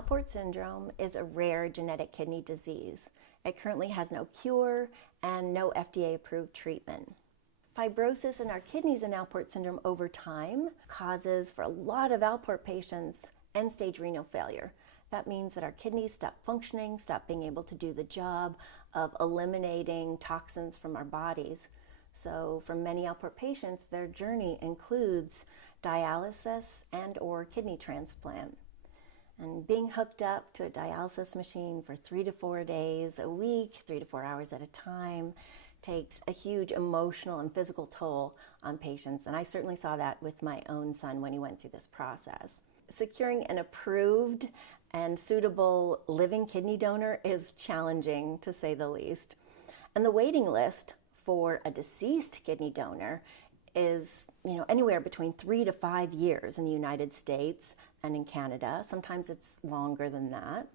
Alport syndrome is a rare genetic kidney disease. It currently has no cure and no FDA-approved treatment. Fibrosis in our kidneys in Alport syndrome over time causes, for a lot of Alport patients, end-stage renal failure. That means that our kidneys stop functioning, stop being able to do the job of eliminating toxins from our bodies. So for many Alport patients, their journey includes dialysis and/or kidney transplant. And being hooked up to a dialysis machine for 3 to 4 days a week, 3 to 4 hours at a time, takes a huge emotional and physical toll on patients. And I certainly saw that with my own son when he went through this process. Securing an approved and suitable living kidney donor is challenging, to say the least. And the waiting list for a deceased kidney donor is anywhere between 3 to 5 years in the United States and in Canada. Sometimes it's longer than that.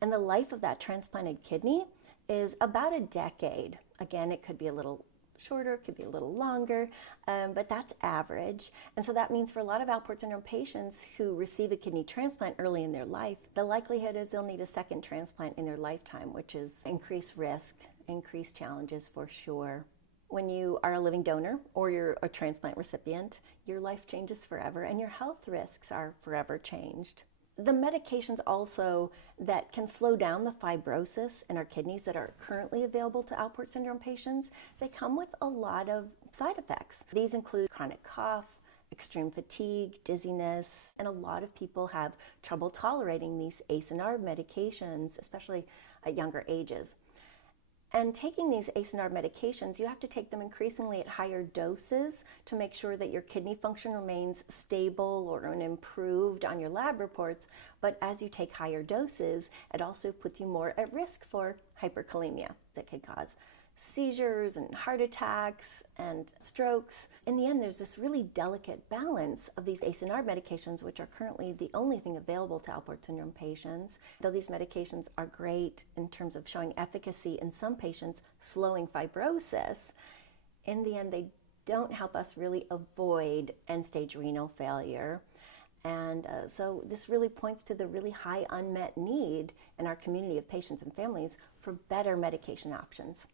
And the life of that transplanted kidney is about a decade. Again, it could be a little shorter, it could be a little longer, but that's average. And so that means for a lot of Alport syndrome patients who receive a kidney transplant early in their life, the likelihood is they'll need a second transplant in their lifetime, which is increased risk, increased challenges for sure. When you are a living donor or you're a transplant recipient, your life changes forever and your health risks are forever changed. The medications also that can slow down the fibrosis in our kidneys that are currently available to Alport syndrome patients, they come with a lot of side effects. These include chronic cough, extreme fatigue, dizziness, and a lot of people have trouble tolerating these ACE and ARB medications, especially at younger ages. And taking these ACE and ARB medications, you have to take them increasingly at higher doses to make sure that your kidney function remains stable or improved on your lab reports. But as you take higher doses, it also puts you more at risk for hyperkalemia that could cause seizures and heart attacks and strokes. In the end, there's this really delicate balance of these ACE and ARB medications, which are currently the only thing available to Alport syndrome patients. Though these medications are great in terms of showing efficacy in some patients, slowing fibrosis, in the end, they don't help us really avoid end-stage renal failure. And so this really points to the really high unmet need in our community of patients and families for better medication options.